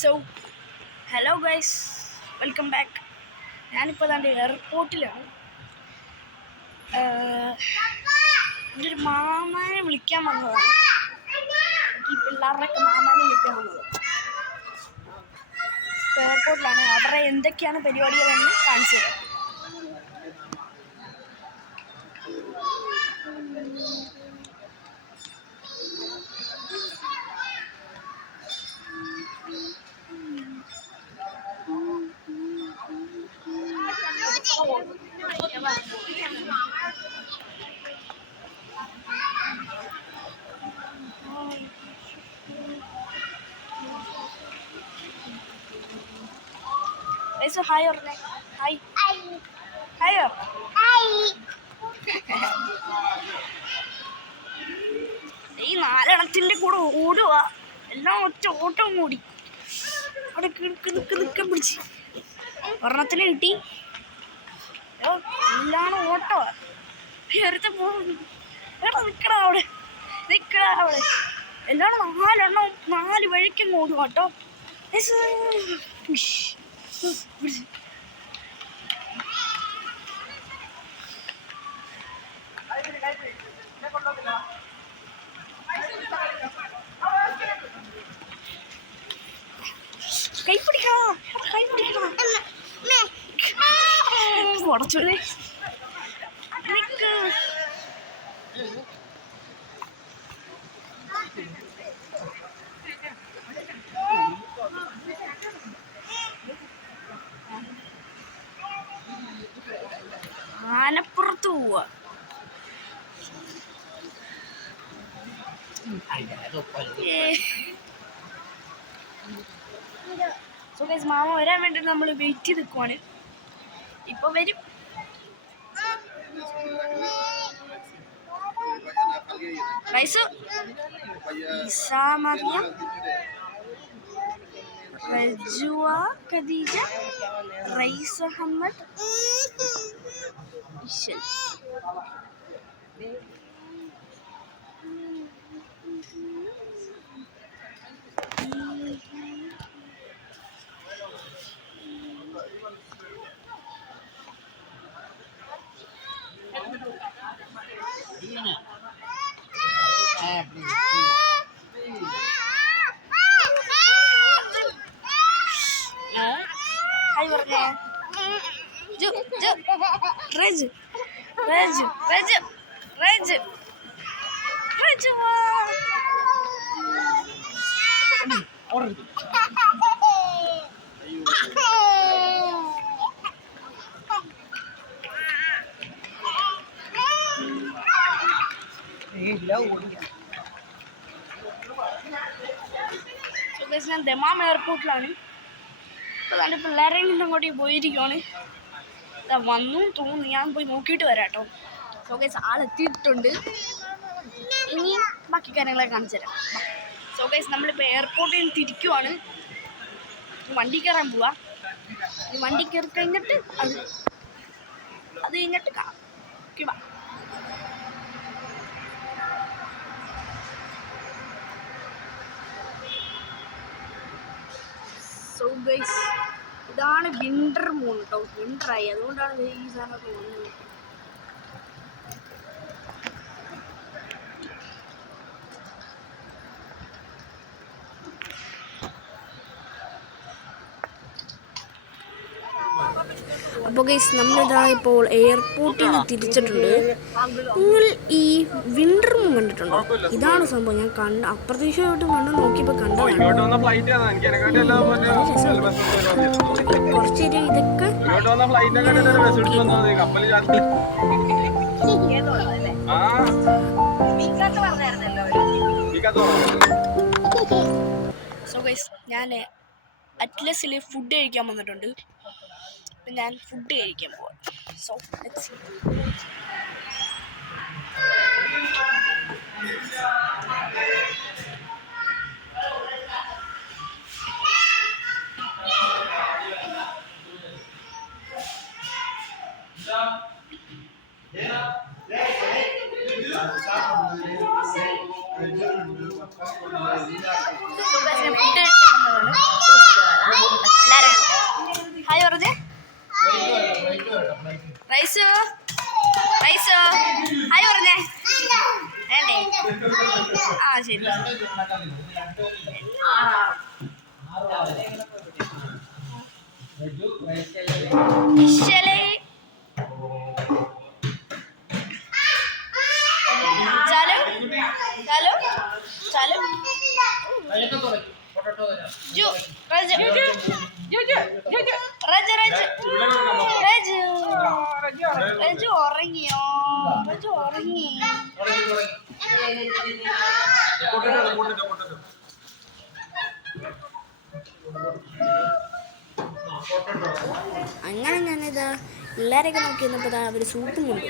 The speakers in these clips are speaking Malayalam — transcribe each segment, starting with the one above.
So hello guys, welcome back. ഞാനിപ്പോൾ ദാണ്ട് എയർപോർട്ടിലാണ്. എൻ്റെ ഒരു മാമാനെ വിളിക്കാൻ വന്നതാണ്. ഈ പിള്ളേരുടെയൊക്കെ മാമാനെ വിളിക്കാൻ വന്നത്. ഇപ്പോൾ എയർപോർട്ടിലാണ്. അവരുടെ എന്തൊക്കെയാണ് പരിപാടികളെന്ന് കാണിച്ചു തരാം. ഹായ് പറഞ്ഞേ. ഹായ് ഹായ് ഈ നാലെണ്ണത്തിൻ്റെ കൂടെ ഓടുക. എല്ലാം ഒറ്റ ഓട്ടം കൂടി അവിടെ നിൽക്കാൻ പിടിച്ച് ഒരെണ്ണത്തിന് കിട്ടി. എല്ലാം ഓട്ടമാ. നേരത്തെ പോകുന്നു. നിൽക്കടാ അവിടെ, നിൽക്കടാ അവിടെ. എല്ലാം നാലെണ്ണം നാല് വഴിക്കും ഓടുക കേട്ടോ. കൈ പിടിക്കടാ, കൈ പിടിക്കടാ. ഉടച്ചോളേ നിക്ക്. ആനപ്പുറത്ത് പോവാ. സോ ഗൈസ്, മാമ വരാൻ വേണ്ടി നമ്മൾ വെയിറ്റ് ചെയ്ത് നിൽക്കുവാണ്. ഇപ്പൊ വരും. മറിയം, റജുവ, ഖദീജ, റൈസ് അഹമ്മദ്, ഇഷൽ. ഹായ് പറഞ്ഞേ. റജു റജു റജു റജു റജു ഞാൻ ദമാം എയർപോർട്ടിലാണ്. ഇപ്പോൾ നല്ല പിള്ളേരെയും കൊണ്ട് അങ്ങോട്ട് പോയിരിക്കുകയാണ്. വന്നു തോന്നുന്നു. ഞാൻ പോയി നോക്കിയിട്ട് വരാം കേട്ടോ. സോ ഗൈസ്, ആളെത്തിയിട്ടുണ്ട്. ഇനി ബാക്കി കാര്യങ്ങളൊക്കെ കാണിച്ചു തരാം. സോ ഗൈസ്, നമ്മളിപ്പോൾ എയർപോർട്ടിൽ നിന്ന് തിരിക്കുവാണ്. വണ്ടി കയറാൻ പോവാ. ഈ വണ്ടി കയറി കഴിഞ്ഞിട്ട് അത് കഴിഞ്ഞിട്ട് കാണാം. ഓക്കെ, വാ. സോ ഗൈസ്, ഇതാണ് വിൻ്റർ മൂൺ കേട്ടോ. വിൻ്ററായി, അതുകൊണ്ടാണ് ഈ സാധനമൊക്കെ വന്നത്. അപ്പോൾ ഗൈസ്, നമ്മളിതാ ഇപ്പോൾ എയർപോർട്ടിൽ നിന്ന് തിരിച്ചിട്ടുണ്ട്. നിങ്ങൾ ഈ വിൻ്റർ മൂൺ കണ്ടിട്ടുണ്ടോ? ഇതാണ് സംഭവം. ഞാൻ അപ്രതീക്ഷിതമായിട്ട് കണ്ട് നോക്കിയപ്പോൾ കണ്ടതാണ്. കുറച്ച് ഇതൊക്കെ സോ ഗൈസ്, ഞാൻ അറ്റ്ലസിൽ ഫുഡ് കഴിക്കാൻ വന്നിട്ടുണ്ട്. ഞാൻ ഫുഡ് കഴിക്കാൻ പോവാം. So let's see. ഫുഡ് കഴിക്കാൻ വന്നതാണ്. ജു റജു റജു റജു റജു ഉറങ്ങിയോ? റജു ഉറങ്ങി. അങ്ങനെ ഞാനിതാ പിള്ളേരൊക്കെ നോക്കി വന്നപ്പോൾ അവർ സൂപ്പും കൊണ്ടു.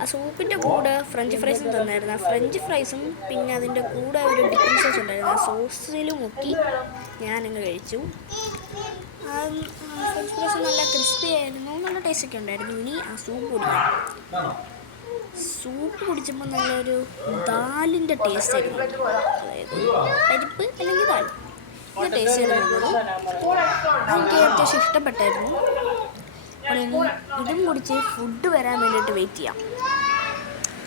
ആ സൂപ്പിൻ്റെ കൂടെ ഫ്രഞ്ച് ഫ്രൈസും തന്നായിരുന്നു. ആ ഫ്രഞ്ച് ഫ്രൈസും പിന്നെ അതിൻ്റെ കൂടെ ഒരു ഡിപ്പിംഗ് സോസ് ഉണ്ടായിരുന്നു. ആ സോസിൽ മുക്കി ഞാനങ്ങ് കഴിച്ചു. ഫ്രഞ്ച് ഫ്രൈസ് നല്ല ക്രിസ്പി ആയിരുന്നു, നല്ല ടേസ്റ്റൊക്കെ ഉണ്ടായിരുന്നു. ഇനി ആ സൂപ്പ് കുടിക്കാം. സൂപ്പ് കുടിച്ചപ്പോൾ നല്ലൊരു ദാലിൻ്റെ ടേസ്റ്റ് ആയിരുന്നു. അതായത് പരിപ്പ് അല്ലെങ്കിൽ ദാൽ നല്ല ടേസ്റ്റ് ആയിരുന്നു. എനിക്ക് അത്യാവശ്യം ഇഷ്ടപ്പെട്ടായിരുന്നു. അപ്പോൾ ഇതും കുടിച്ച് ഫുഡ് വരാൻ വേണ്ടിയിട്ട് വെയിറ്റ് ചെയ്യാം.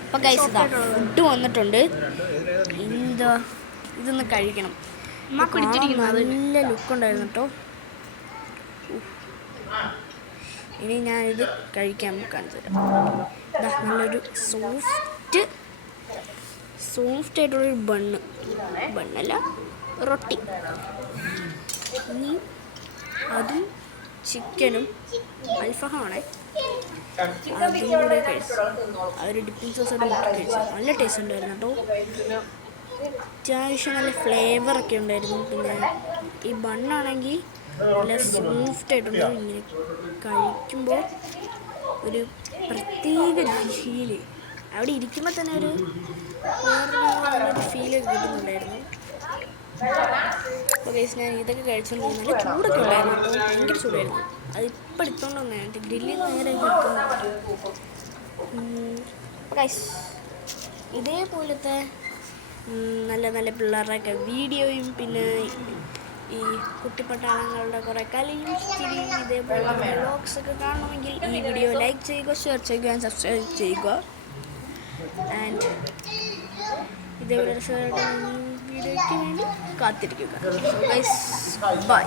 അപ്പോൾ ഗൈസ് ഇതാ ഫുഡ് വന്നിട്ടുണ്ട്. ഇതൊന്ന് കഴിക്കണം. നല്ല ലുക്കുണ്ടായിരുന്നു കേട്ടോ. ഇനി ഞാനിത് കഴിക്കാൻ കാണിച്ചു തരാം. നല്ലൊരു സോഫ്റ്റ് ആയിട്ടുള്ളൊരു ബണ്ണല്ല റൊട്ടി. ഇനി അതും ചിക്കനും അൽഫഹാമാണ്. അതും കൂടെ കഴിച്ചു. ഒരു ഡിപ്പിംഗ് സോസോടെ കഴിച്ചു. നല്ല ടേസ്റ്റ് ഉണ്ടായിരുന്നു കേട്ടോ. അത്യാവശ്യം നല്ല ഫ്ലേവറൊക്കെ ഉണ്ടായിരുന്നു. പിന്നെ ഈ ബണ്ണാണെങ്കിൽ നല്ല സോഫ്റ്റ് ആയിട്ടുണ്ട്. ഇങ്ങനെ കഴിക്കുമ്പോൾ ഒരു പ്രത്യേക ഫീല്, അവിടെ ഇരിക്കുമ്പോൾ തന്നെ ഒരു വേറൊരു ഫീല് കിട്ടുന്നുണ്ടായിരുന്നു. അപ്പോൾ ഗൈസ് ഞാൻ ഇതൊക്കെ കഴിച്ചുകൊണ്ട് നല്ല ചൂടൊക്കെ ഉണ്ടായിരുന്നു കേട്ടോ. ഭയങ്കര ചൂടായിരുന്നു. അത് ഇപ്പം എടുത്തോണ്ട് വന്നതാണ്. ഗ്രില്ലിൽ നേരെ കിട്ടുന്നു. അപ്പോൾ ഗൈസ് ഇതേപോലത്തെ നല്ല നല്ല പിള്ളേരുടെയൊക്കെ വീഡിയോയും പിന്നെ ഈ കുട്ടിപ്പട്ടാളങ്ങളുടെ കുറേ കളിയും ചിരിയും ഇതേപോലത്തെ വ്ളോഗ്സൊക്കെ കാണണമെങ്കിൽ ഈ വീഡിയോ ലൈക്ക് ചെയ്യുക, ഷെയർ ചെയ്യുക, സബ്സ്ക്രൈബ് ചെയ്യുക. ആൻഡ് ഇതേപോലെ വീഡിയോയ്ക്ക് വേണ്ടി കാത്തിരിക്കുക. So guys bye.